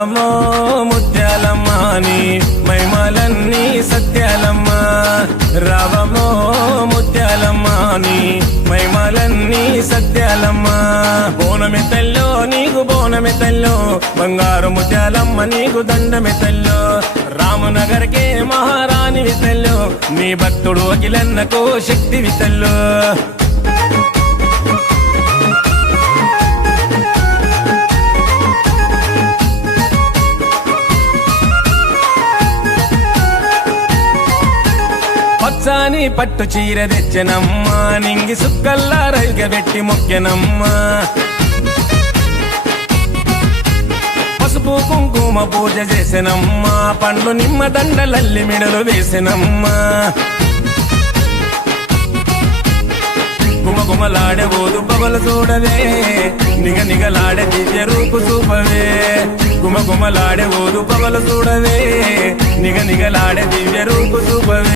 మో ముత్యాలమ్మాని మైమలన్నీ సత్యాలమ్మ రావమో ముత్యాలమ్మాని మైమలన్నీ సత్యాలమ్మ బోనమి తల్లో నీకు బోనమి తల్లో బంగారు ముత్యాలమ్మ నీకు దండమి తల్లో రామనగర్కే మహారాణి తల్లో నీ భక్తుడు అఖిలన్నకు శక్తి తల్లో పచ్చాని పట్టు చీర తెచ్చనమ్మా నింగి సుక్కల్లా రైగబెట్టి మొక్కెనమ్మా పసుపు కుంకుమ పూజ చేసినమ్మా పండ్లు నిమ్మ దండలల్లి మెడలు వేసినమ్మా గుమగుమలాడే ఓదు పవలు చూడవే నిగ నిగలాడే దివ్య రూపు చూపవే గుమగుమలాడే ఓదు పవలు చూడవే నిగ నిగలాడే దివ్య రూపు చూపవే